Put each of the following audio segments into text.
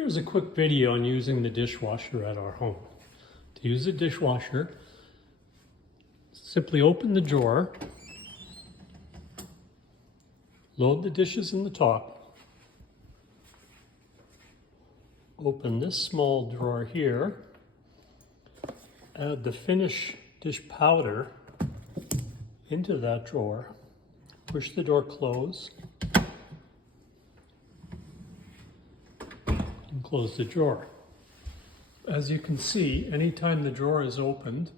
Here's a quick video on using the dishwasher at our home. To use the dishwasher, simply open the drawer, load the dishes in the top, open this small drawer here, add the finish dish powder into that drawer, push the door closed, and close the drawer. As you can see, anytime the drawer is opened,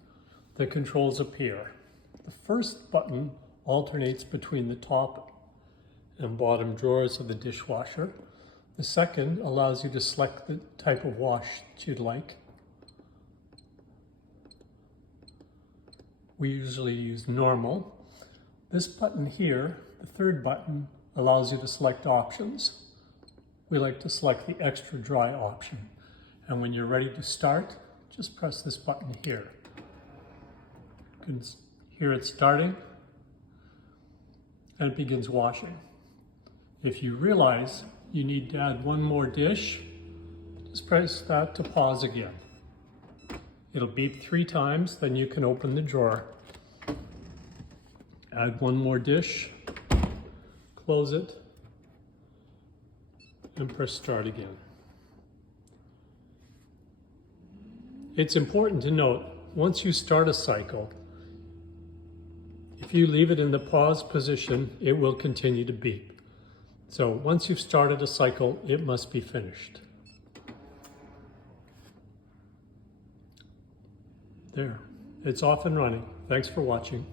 the controls appear. The first button alternates between the top and bottom drawers of the dishwasher. The second allows you to select the type of wash that you'd like. We usually use normal. This button here, the third button, allows you to select options. We like to select the extra dry option. And when you're ready to start, just press this button here. You can hear it starting, and it begins washing. If you realize you need to add one more dish, just press that to pause again. It'll beep 3 times, then you can open the drawer, add one more dish, close it, and press start again. It's important to note, once you start a cycle, if you leave it in the pause position, it will continue to beep. So once you've started a cycle, it must be finished. There, it's off and running. Thanks for watching.